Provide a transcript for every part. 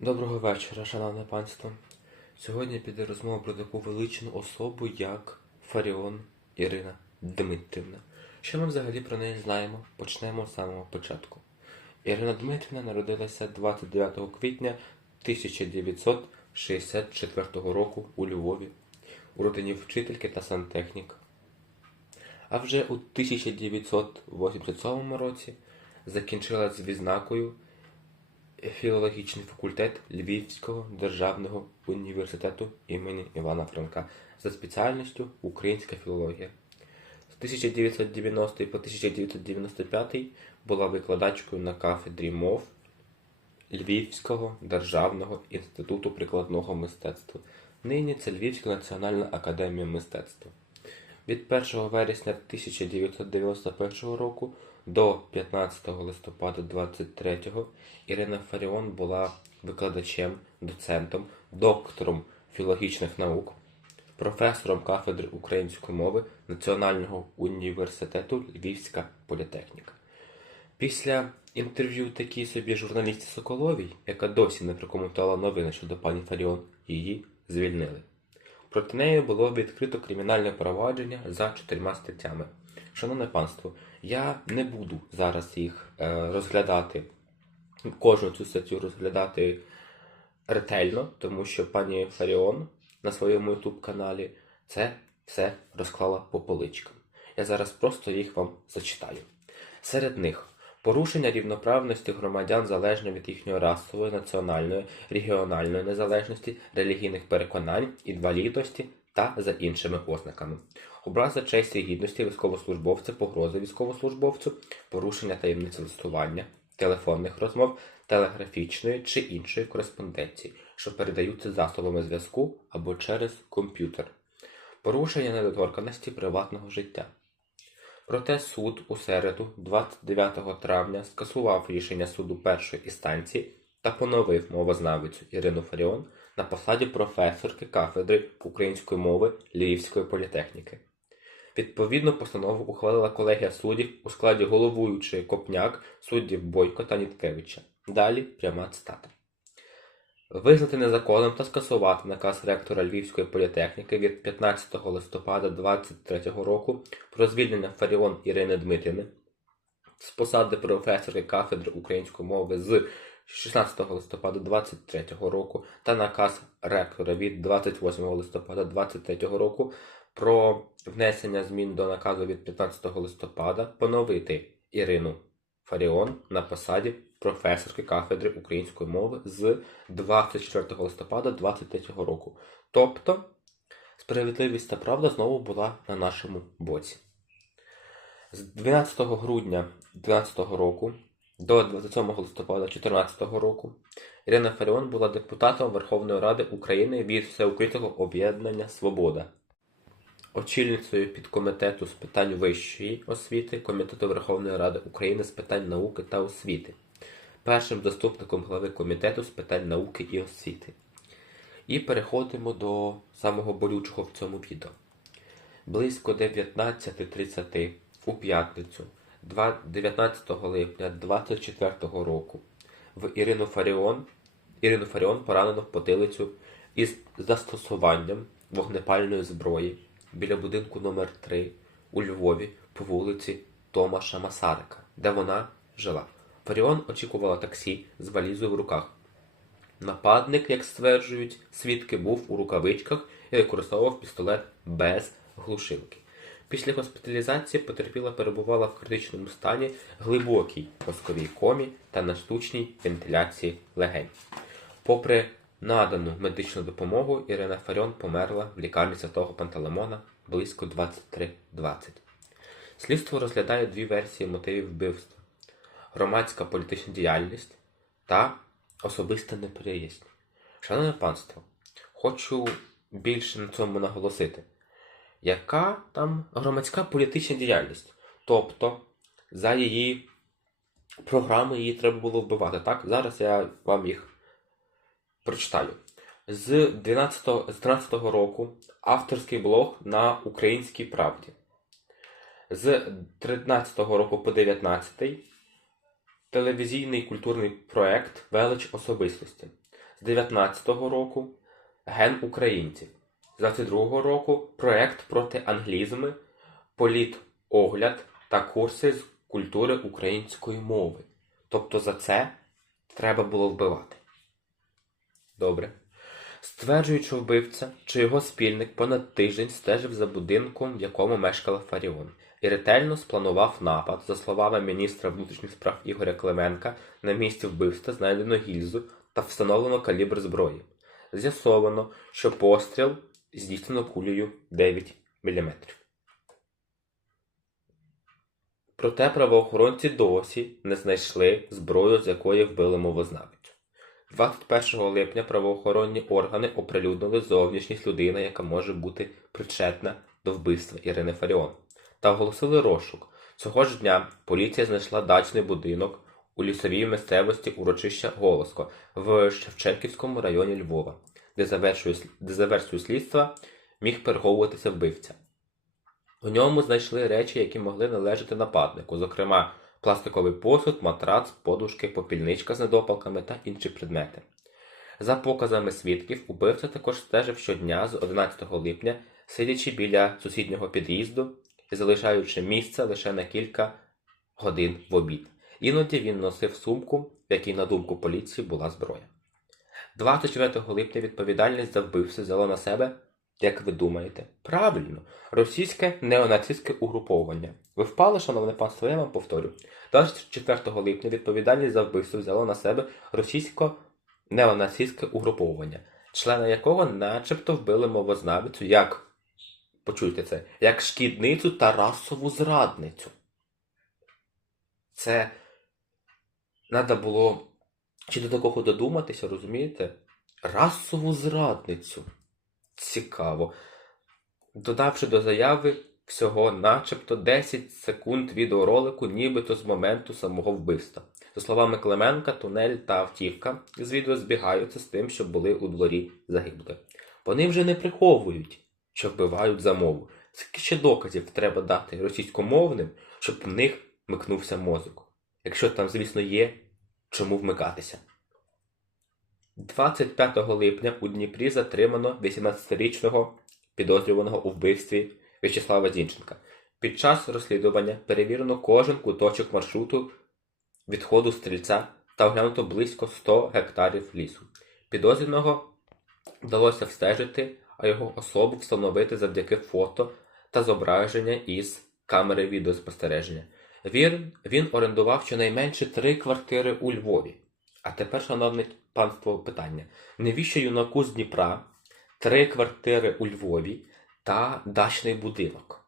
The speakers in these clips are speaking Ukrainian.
Доброго вечора, шановне панство. Сьогодні піде розмова про таку величну особу, як Фаріон Ірина Дмитрівна. Що ми взагалі про неї знаємо? Почнемо з самого початку. Ірина Дмитрівна народилася 29 квітня 1964 року у Львові у родині вчительки та сантехніка. А вже у 1987 році закінчила з відзнакою філологічний факультет Львівського державного університету імені Івана Франка за спеціальністю Українська філологія. З 1990 по 1995 була викладачкою на кафедрі мов Львівського державного інституту прикладного мистецтва. Нині це Львівська національна академія мистецтва. Від 1 вересня 1991 року до 15 листопада 23-го Ірина Фаріон була викладачем, доцентом, доктором філологічних наук, професором кафедри української мови Національного університету Львівська політехніка. Після інтерв'ю такій собі журналісті Соколовій, яка досі не прокоментувала новини щодо пані Фаріон, її звільнили. Проти неї було відкрито кримінальне провадження за чотирма статтями. Шановне панство, я не буду зараз їх е, розглядати, кожну цю статтю розглядати ретельно, тому що пані Фаріон на своєму youtube каналі це все розклала по поличкам. Я зараз просто їх вам зачитаю. Серед них порушення рівноправності громадян залежно від їхньої расової, національної, регіональної незалежності, релігійних переконань, інвалідності та за іншими ознаками. Образа честі і гідності військовослужбовця, погрози військовослужбовцю, порушення таємниці листування, телефонних розмов, телеграфічної чи іншої кореспонденції, що передаються засобами зв'язку або через комп'ютер, порушення недоторканості приватного життя. Проте суд у середу, 29 травня, скасував рішення суду першої інстанції та поновив мовознавицю Ірину Фаріон на посаді професорки кафедри української мови Львівської політехніки. Відповідну постанову ухвалила колегія суддів у складі головуючої Копняк, суддів Бойко та Ніткевича. Далі пряма цитата. Визнати незаконним та скасувати наказ ректора Львівської політехніки від 15 листопада 2023 року про звільнення Фаріон Ірини Дмитрівни з посади професорки кафедри української мови з 16 листопада 2023 року та наказ ректора від 28 листопада 2023 року про внесення змін до наказу від 15 листопада поновити Ірину Фаріон на посаді професорки кафедри української мови з 24 листопада 2023 року. Тобто справедливість та правда знову була на нашому боці. З 12 грудня 2012 року до 27 листопада 2014 року Ірина Фаріон була депутатом Верховної Ради України від Всеукраїнського об'єднання Свобода, очільницею підкомітету з питань вищої освіти Комітету Верховної Ради України з питань науки та освіти, першим заступником глави комітету з питань науки і освіти. І переходимо до самого болючого в цьому відео. Близько 19.30 у п'ятницю, 2 19 липня 24 року, в Ірину Фаріон, Ірину Фаріон поранено в потилицю із застосуванням вогнепальної зброї біля будинку номер 3 у Львові по вулиці Томаша Масарика, де вона жила. Фаріон очікувала таксі з валізою в руках. Нападник, як стверджують свідки, був у рукавичках і використовував пістолет без глушилки. Після госпіталізації потерпіла перебувала в критичному стані, глибокій мозковій комі та на штучній вентиляції легень. Попри надану медичну допомогу, Ірина Фаріон померла в лікарні Святого Пантелеймона близько 23.20. Слідство розглядає дві версії мотивів вбивства: громадська політична діяльність та особиста неприязнь. Шановне панство, хочу більше на цьому наголосити. Яка там громадська політична діяльність? Тобто, за її програми її треба було вбивати. Так? Зараз я вам їх прочитаю. З 12, з 13 року авторський блог на Українській правді. З 13 року по 19 телевізійний культурний проект Велич особистості. З 19-го року Ген українців. З 22-го року проект проти англізми, політогляд та курси з культури української мови. Тобто за це треба було вбивати. Добре. Стверджують, що вбивця чи його спільник понад тиждень стежив за будинком, в якому мешкала Фаріон, і ретельно спланував напад. За словами міністра внутрішніх справ Ігоря Клименка, на місці вбивства знайдено гільзу та встановлено калібр зброї. З'ясовано, що постріл здійснено кулею 9 мм. Проте правоохоронці досі не знайшли зброю, з якої вбили мовознавцю. 21 липня правоохоронні органи оприлюднили зовнішність людини, яка може бути причетна до вбивства Ірини Фаріон, та оголосили розшук. Цього ж дня поліція знайшла дачний будинок у лісовій місцевості урочища Голоско в Шевченківському районі Львова, де за де за слідства міг переховуватися вбивця. У ньому знайшли речі, які могли належати нападнику, зокрема пластиковий посуд, матрац, подушки, попільничка з недопалками та інші предмети. За показами свідків, убивця також стежив щодня з 11 липня, сидячи біля сусіднього під'їзду і залишаючи місце лише на кілька годин в обід. Іноді він носив сумку, в якій, на думку поліції, була зброя. 24 липня відповідальність за вбивство взяло на себе, як ви думаєте, правильно, російське неонацистське угруповання. Ви впали, шановне панство, я вам повторю. 24 липня відповідальність за вбивство взяло на себе російсько неонацистське угруповання, члени якого начебто вбили мовознавицю як, почуйте це, як шкідницю та расову зрадницю. Це треба було чи до такого додуматися, розумієте? Расову зрадницю. Цікаво. Додавши до заяви всього начебто 10 секунд відеоролику, нібито з моменту самого вбивства. За словами Клименка, тунель та автівка з відео збігаються з тим, що були у дворі загиблих. Вони вже не приховують, що вбивають за мову. Скільки ще доказів треба дати російськомовним, щоб в них микнувся мозок. Якщо там, звісно, є, чому вмикатися. 25 липня у Дніпрі затримано 18-річного підозрюваного у вбивстві В'ячеслава Зінченка. Під час розслідування перевірено кожен куточок маршруту відходу стрільця та оглянуто близько 100 гектарів лісу. Підозрюваного вдалося встежити, а його особу встановити завдяки фото та зображення із камери відеоспостереження. Він, він орендував щонайменше три квартири у Львові. А тепер, шановне панство, питання: навіщо юнаку з Дніпра три квартири у Львові та дачний будинок?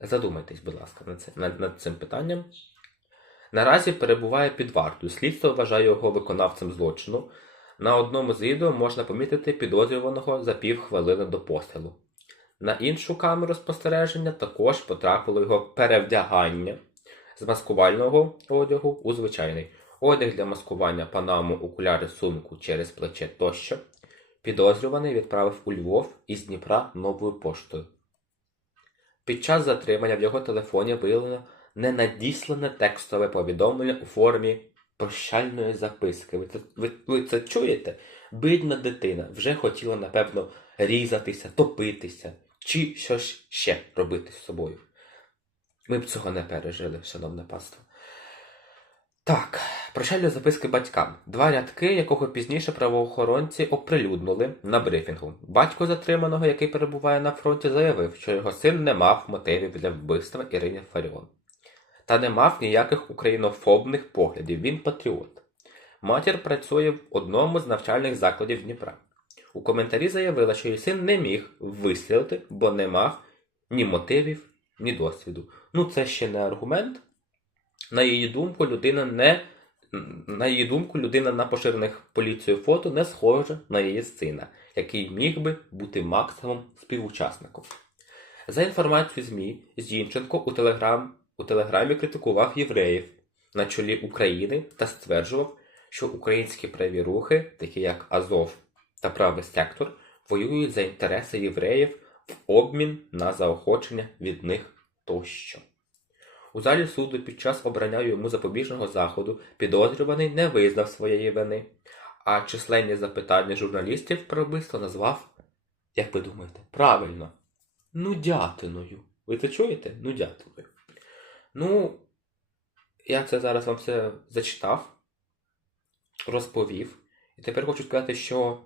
Задумайтесь, будь ласка, над, це, над, над цим питанням. Наразі перебуває під вартою. Слідство вважає його виконавцем злочину. На одному з відео можна помітити підозрюваного за півхвилини до пострілу. На іншу камеру спостереження також потрапило його перевдягання з маскувального одягу у звичайний одяг для маскування панаму, окуляри, сумку через плече тощо. Підозрюваний відправив у Львов із Дніпра новою поштою. Під час затримання в його телефоні виявлено ненадіслане текстове повідомлення у формі прощальної записки. Ви це, ви, ви це чуєте? Бідна дитина вже хотіла, напевно, різатися, топитися чи щось ще робити з собою. Ми б цього не пережили, шановне панство. Так, прощальні записки батькам. Два рядки, якого пізніше правоохоронці оприлюднили на брифінгу. Батько затриманого, який перебуває на фронті, заявив, що його син не мав мотивів для вбивства Ірини Фаріон. Та не мав ніяких українофобних поглядів. Він патріот. Матір працює в одному з навчальних закладів Дніпра. У коментарі заявила, що її син не міг вистрілити, бо не мав ні мотивів, ні досвіду. Ну, це ще не аргумент. На її думку, людина не на її думку, людина на поширених поліцією фото не схожа на її сина, який міг би бути максимум співучасником. За інформацією ЗМІ, Зінченко у, телеграм, у телеграмі критикував євреїв на чолі України та стверджував, що українські праві рухи, такі як Азов та правий сектор, воюють за інтереси євреїв в обмін на заохочення від них тощо. У залі суду під час обрання йому запобіжного заходу підозрюваний не визнав своєї вини, а численні запитання журналістів про вбивство назвав, як ви думаєте, правильно, нудятиною. Ви це чуєте? Нудятиною. Ну, я це зараз вам все зачитав, розповів. І тепер хочу сказати, що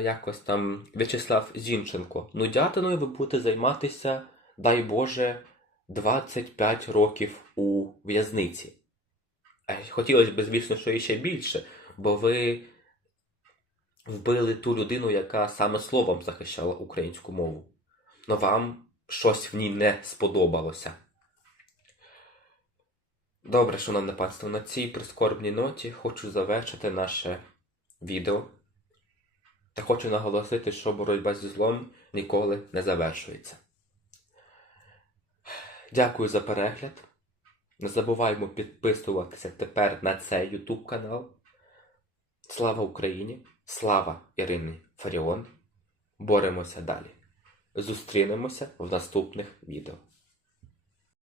якось там В'ячеслав Зінченко, нудятиною ви будете займатися, дай Боже, 25 років у в'язниці. Е, Хотілося б, звісно, що і ще більше, бо ви вбили ту людину, яка саме словом захищала українську мову. Но вам щось в ній не сподобалося. Добре, шановне панство, на цій прискорбній ноті хочу завершити наше відео. Та хочу наголосити, що боротьба зі злом ніколи не завершується. Дякую за перегляд. Не забуваймо підписуватися тепер на цей YouTube канал. Слава Україні! Слава Ірині Фаріон! Боремося далі. Зустрінемося в наступних відео.